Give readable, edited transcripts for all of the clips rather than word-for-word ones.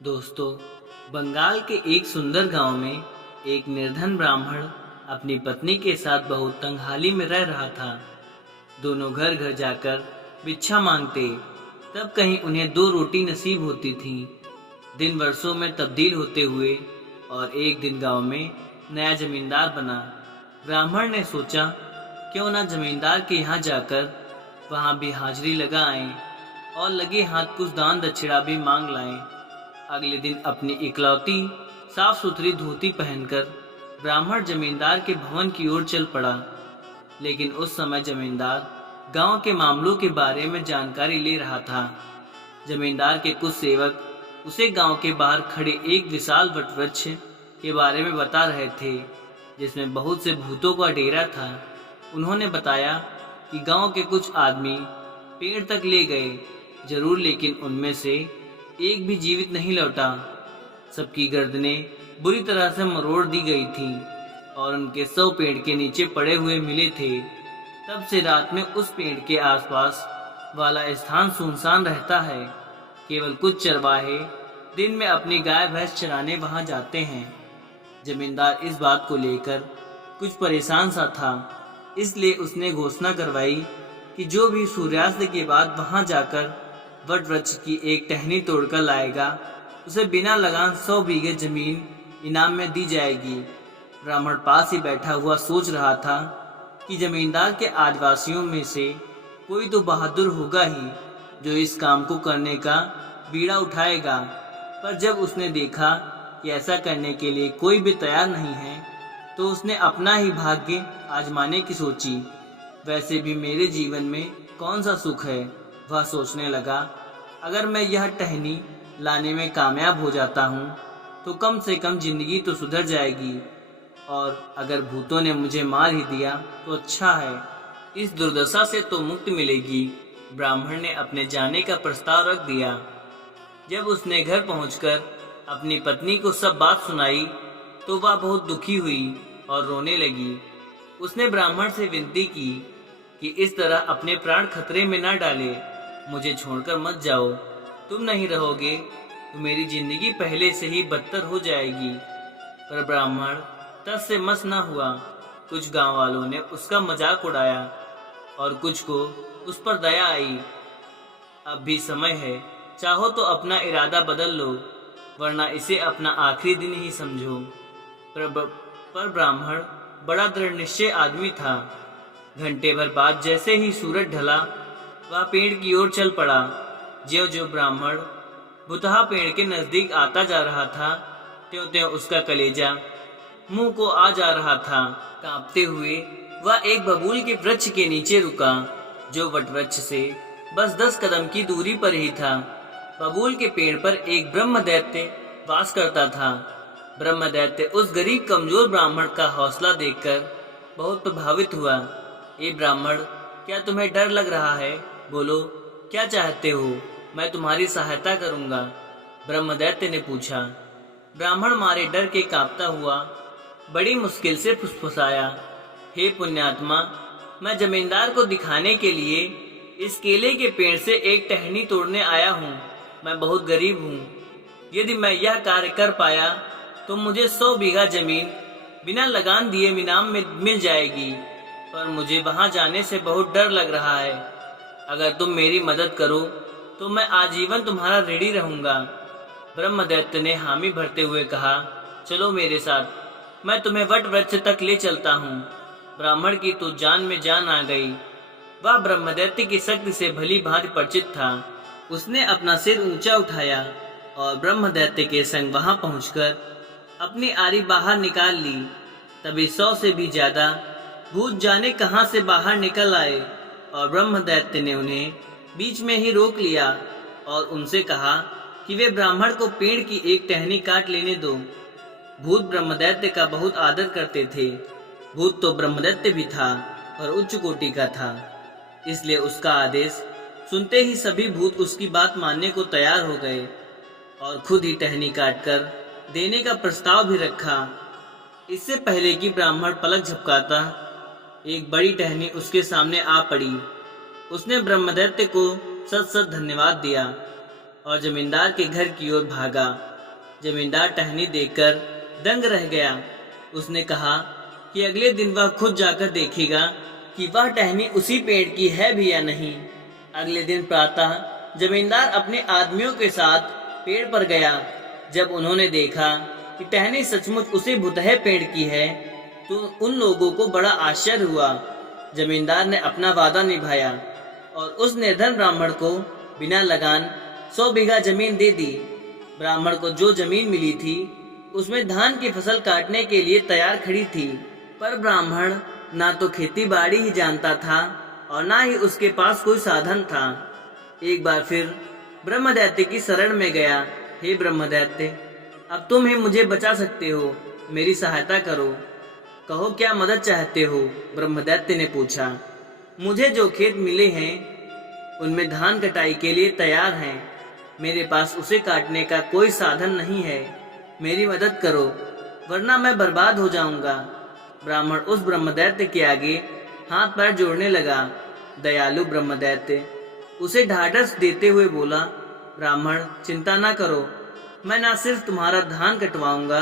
दोस्तों, बंगाल के एक सुंदर गांव में एक निर्धन ब्राह्मण अपनी पत्नी के साथ बहुत तंगहाली में रह रहा था। दोनों घर घर जाकर भिक्षा मांगते, तब कहीं उन्हें दो रोटी नसीब होती थी। दिन वर्षों में तब्दील होते हुए और एक दिन गांव में नया जमींदार बना। ब्राह्मण ने सोचा, क्यों ना जमींदार के यहाँ जाकर वहाँ भी हाजिरी लगा आएं और लगे हाथ कुछ दान दक्षिणा भी मांग लाएं। अगले दिन अपनी इकलौती साफ सुथरी धोती पहनकर ब्राह्मण जमींदार के भवन की ओर चल पड़ा। लेकिन उस समय जमींदार गांव के मामलों के बारे में जानकारी ले रहा था। जमींदार के कुछ सेवक उसे गांव के बाहर खड़े एक विशाल वटवृक्ष के बारे में बता रहे थे, जिसमें बहुत से भूतों का डेरा था। उन्होंने बताया कि गांव के कुछ आदमी पेड़ तक ले गए जरूर, लेकिन उनमें से एक भी जीवित नहीं लौटा। सबकी गर्दनें बुरी तरह से मरोड़ दी गई थीं और उनके 100 पेड़ के नीचे पड़े हुए मिले थे। तब से रात में उस पेड़ के आसपास वाला स्थान सुनसान रहता है। केवल कुछ चरवाहे दिन में अपनी गाय भैंस चराने वहां जाते हैं। जमींदार इस बात को लेकर कुछ परेशान सा था, इसलिए उसने घोषणा करवाई कि जो भी सूर्यास्त के बाद वहां जाकर वट वृक्ष की एक टहनी तोड़कर लाएगा, उसे बिना लगान 100 बीघे जमीन इनाम में दी जाएगी। ब्राह्मण पास ही बैठा हुआ सोच रहा था कि जमींदार के आदिवासियों में से कोई तो बहादुर होगा ही जो इस काम को करने का बीड़ा उठाएगा। पर जब उसने देखा कि ऐसा करने के लिए कोई भी तैयार नहीं है, तो उसने अपना ही भाग्य आजमाने की सोची। वैसे भी मेरे जीवन में कौन सा सुख है, वह सोचने लगा। अगर मैं यह टहनी लाने में कामयाब हो जाता हूँ तो कम से कम जिंदगी तो सुधर जाएगी, और अगर भूतों ने मुझे मार ही दिया तो अच्छा है, इस दुर्दशा से तो मुक्ति मिलेगी। ब्राह्मण ने अपने जाने का प्रस्ताव रख दिया। जब उसने घर पहुंचकर अपनी पत्नी को सब बात सुनाई तो वह बहुत दुखी हुई और रोने लगी। उसने ब्राह्मण से विनती की कि इस तरह अपने प्राण खतरे में न डाले, मुझे छोड़कर मत जाओ। तुम नहीं रहोगे तो मेरी जिंदगी पहले से ही बदतर हो जाएगी। पर ब्राह्मण तस से मस न हुआ। कुछ गांव वालों ने उसका मजाक उड़ाया और कुछ को उस पर दया आई। अब भी समय है, चाहो तो अपना इरादा बदल लो, वरना इसे अपना आखिरी दिन ही समझो। पर ब्राह्मण बड़ा दृढ़ निश्चय आदमी था। घंटे भर बाद जैसे ही सूरज ढला, वह पेड़ की ओर चल पड़ा। ज्यों-ज्यों ब्राह्मण बुतहा पेड़ के नजदीक आता जा रहा था, त्यों-त्यों उसका कलेजा मुंह को आ जा रहा था। कांपते हुए वह एक बबूल के वृक्ष के नीचे रुका, जो वटवृक्ष से बस 10 कदम की दूरी पर ही था। बबूल के पेड़ पर एक ब्रह्म दैत्य वास करता था। ब्रह्म दैत्य उस गरीब कमजोर ब्राह्मण का हौसला देखकर बहुत प्रभावित हुआ। ए ब्राह्मण, क्या तुम्हें डर लग रहा है? बोलो, क्या चाहते हो? मैं तुम्हारी सहायता करूंगा, ब्रह्म दैत्य ने पूछा। ब्राह्मण मारे डर के कांपता हुआ बड़ी मुश्किल से फुसफुसाया, हे पुण्यात्मा, मैं जमींदार को दिखाने के लिए इस केले के पेड़ से एक टहनी तोड़ने आया हूँ। मैं बहुत गरीब हूँ। यदि मैं यह कार्य कर पाया तो मुझे 100 बीघा जमीन बिना लगान दिए इनाम में मिल जाएगी, पर मुझे वहां जाने से बहुत डर लग रहा है। अगर तुम मेरी मदद करो तो मैं आजीवन तुम्हारा ऋणी रहूंगा। ब्रह्म दैत्य ने हामी भरते हुए कहा, चलो मेरे साथ, मैं तुम्हें वट वृक्ष तक ले चलता हूँ। ब्राह्मण की तो जान में जान आ गई। वह ब्रह्मदैत्य की शक्ति से भली भांति परिचित था। उसने अपना सिर ऊंचा उठाया और ब्रह्मदैत्य के संग वहां पहुंचकर अपनी आरी बाहर निकाल ली। तभी 100 से भी ज्यादा भूत जाने कहां से बाहर निकल आए और ब्रह्मदैत्य ने उन्हें बीच में ही रोक लिया और उनसे कहा कि वे ब्राह्मण को पेड़ की एक टहनी काट लेने दो। भूत ब्रह्मदैत्य का बहुत आदर करते थे। भूत तो ब्रह्मदैत्य भी था और उच्च कोटि का था, इसलिए उसका आदेश सुनते ही सभी भूत उसकी बात मानने को तैयार हो गए और खुद ही टहनी काटकर देने का प्रस्ताव भी रखा। इससे पहले कि ब्राह्मण पलक झपकाता, एक बड़ी टहनी उसके सामने आ पड़ी। उसने ब्रह्मदैत्य को सत सत धन्यवाद दिया और जमींदार के घर की ओर भागा। जमींदार टहनी देखकर दंग रह गया। उसने कहा कि अगले दिन वह खुद जाकर देखेगा कि वह टहनी उसी पेड़ की है भी या नहीं। अगले दिन प्रातः जमींदार अपने आदमियों के साथ पेड़ पर गया। जब उन्होंने देखा कि टहनी सचमुच उसी भुतहे पेड़ की है तो उन लोगों को बड़ा आश्चर्य हुआ। जमींदार ने अपना वादा निभाया और उस निर्धन ब्राह्मण को बिना लगान 100 बीघा जमीन दे दी। ब्राह्मण को जो जमीन मिली थी उसमें धान की फसल काटने के लिए तैयार खड़ी थी, पर ब्राह्मण ना तो खेती बाड़ी ही जानता था और ना ही उसके पास कोई साधन था। एक बार फिर ब्रह्मदैत्य की शरण में गया। हे ब्रह्मदैत्य, अब तुम ही मुझे बचा सकते हो, मेरी सहायता करो। कहो क्या मदद चाहते हो? ब्रह्मदैत्य ने पूछा। मुझे जो खेत मिले हैं उनमें धान कटाई के लिए तैयार हैं। मेरे पास उसे काटने का कोई साधन नहीं है। मेरी मदद करो वरना मैं बर्बाद हो जाऊंगा। ब्राह्मण उस ब्रह्मदैत्य के आगे हाथ पैर जोड़ने लगा। दयालु ब्रह्मदैत्य उसे ढाढ़स देते हुए बोला, ब्राह्मण चिंता ना करो, मैं ना सिर्फ तुम्हारा धान कटवाऊंगा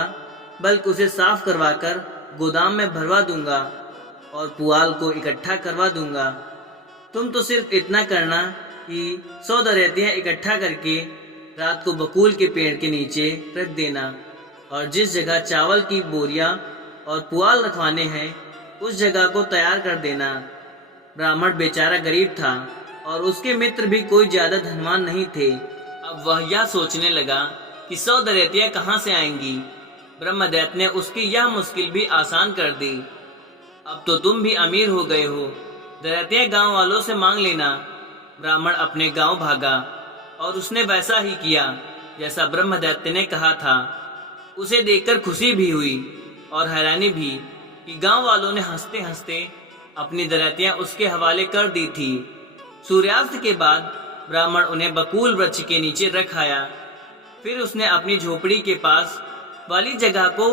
बल्कि उसे साफ करवाकर गोदाम में भरवा दूंगा और पुआल को इकट्ठा करवा दूंगा। तुम तो सिर्फ इतना करना कि 100 दरियातियां इकट्ठा करके रात को बकुल के पेड़ के नीचे रख देना और जिस जगह चावल की बोरियां और पुआल रखवाने हैं उस जगह को तैयार कर देना। ब्राह्मण बेचारा गरीब था और उसके मित्र भी कोई ज्यादा धनवान नहीं थे। अब वह यह सोचने लगा कि 100 दरियातियां कहाँ से आएंगी। ब्रह्मदैत्य ने उसकी यह मुश्किल भी आसान कर दी। अब तो तुम भी अमीर हो गए हो, दरियातियां गांव वालों से मांग लेना। ब्राह्मण अपने गांव भागा और उसने वैसा ही किया जैसा ब्रह्मदैत्य ने कहा था। उसे देखकर खुशी भी हुई और हैरानी भी कि गांव वालों ने हंसते हंसते अपनी दरियातियां उसके हवाले कर दी थी। सूर्यास्त के बाद ब्राह्मण उन्हें बकुल वृक्ष के नीचे रख आया। फिर उसने अपनी झोपड़ी के पास वाली जगह को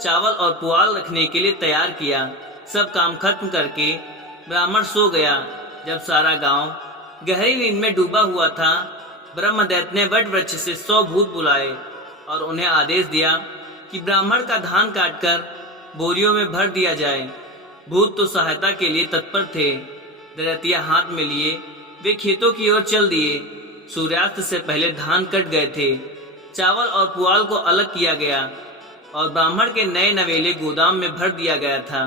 चावल और पुआल रखने के लिए तैयार किया। सब काम खत्म करके ब्राह्मण सो गया। जब सारा गांव गहरी नींद में डूबा हुआ था, ब्रह्मदैत्य ने वट वृक्ष से 100 भूत बुलाए और उन्हें आदेश दिया कि ब्राह्मण का धान काटकर बोरियों में भर दिया जाए। भूत तो सहायता के लिए तत्पर थे। दरियातियां हाथ में लिए वे खेतों की ओर चल दिए। सूर्यास्त से पहले धान कट गए थे। चावल और पुआल को अलग किया गया और ब्राह्मण के नए नवेले गोदाम में भर दिया गया था।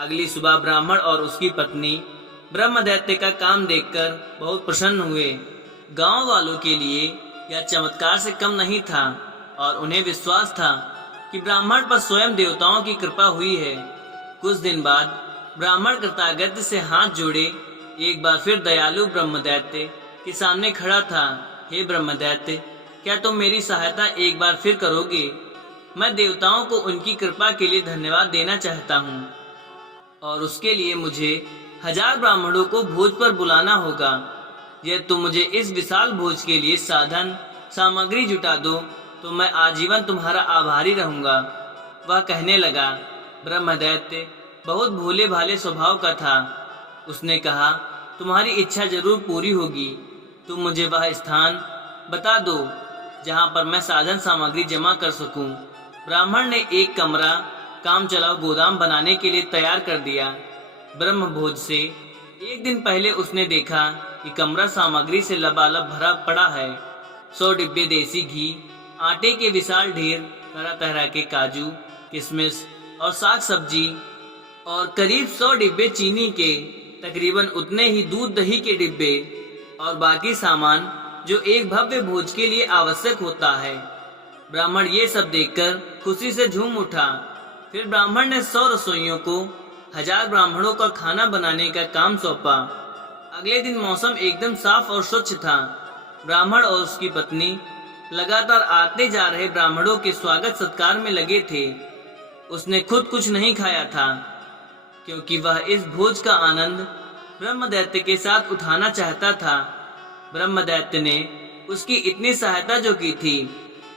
अगली सुबह ब्राह्मण और उसकी पत्नी ब्रह्मदैत्य का काम देखकर बहुत प्रसन्न हुए। गांव वालों के लिए यह चमत्कार से कम नहीं था और उन्हें विश्वास था कि ब्राह्मण पर स्वयं देवताओं की कृपा हुई है। कुछ दिन बाद ब्राह्मण कृतज्ञता से हाथ जोड़े एक बार फिर दयालु ब्रह्मदैत्य के सामने खड़ा था। हे ब्रह्मदैत्य, क्या तुम मेरी सहायता एक बार फिर करोगे? मैं देवताओं को उनकी कृपा के लिए धन्यवाद देना चाहता हूँ और उसके लिए मुझे 1000 ब्राह्मणों को भोज पर बुलाना होगा। यदि तुम मुझे इस विशाल भोज के लिए साधन सामग्री जुटा दो तो मैं आजीवन तुम्हारा आभारी रहूंगा। वह कहने लगा। ब्रह्मदैत्य बहुत भोले भाले स्वभाव का था। उसने कहा, तुम्हारी इच्छा जरूर पूरी होगी। तुम मुझे वह स्थान बता दो जहाँ पर मैं साधन सामग्री जमा कर सकूं। ब्राह्मण ने एक कमरा काम चलाओ गोदाम बनाने के लिए तैयार कर दिया। ब्रह्म भोज से एक दिन पहले उसने देखा कि कमरा सामग्री से लबालब भरा पड़ा है। 100 डिब्बे देसी घी, आटे के विशाल ढेर, तरह तरह के काजू, किशमिश और साग सब्जी और करीब 100 डिब्बे चीनी के, तकरीबन उतने ही दूध दही के डिब्बे और बाकी सामान जो एक भव्य भोज के लिए आवश्यक होता है। ब्राह्मण ये सब देखकर खुशी से झूम उठा। फिर ब्राह्मण ने 100 रसोइयों को 1000 ब्राह्मणों का खाना बनाने का काम सौंपा। अगले दिन मौसम एकदम साफ और स्वच्छ था। ब्राह्मण और उसकी पत्नी लगातार आते जा रहे ब्राह्मणों के स्वागत सत्कार में लगे थे। उसने खुद कुछ नहीं खाया था क्योंकि वह इस भोज का आनंद ब्रह्मदैत्य के साथ उठाना चाहता था। ब्रह्मदैत्य ने उसकी इतनी सहायता जो की थी,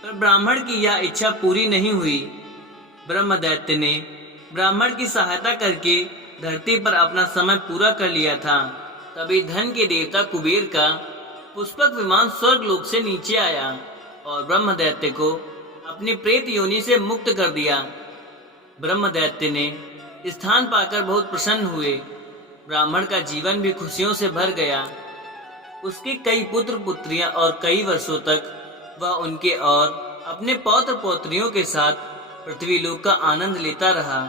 पर ब्राह्मण की यह इच्छा पूरी नहीं हुई। ब्रह्मदैत्य ने ब्राह्मण की सहायता करके धरती पर अपना समय पूरा कर लिया था। तभी धन के देवता कुबेर का पुष्पक विमान स्वर्ग लोक से नीचे आया और ब्रह्मदैत्य को अपनी प्रेत योनि से मुक्त कर दिया। ब्रह्म दैत्य ने स्थान पाकर बहुत प्रसन्न हुए। ब्राह्मण का जीवन भी खुशियों से भर गया। उसके कई पुत्र पुत्रियां और कई वर्षों तक वह उनके और अपने पौत्र पौत्रियों के साथ पृथ्वीलोक का आनंद लेता रहा।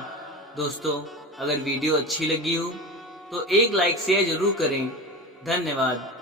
दोस्तों, अगर वीडियो अच्छी लगी हो तो एक लाइक शेयर जरूर करें। धन्यवाद।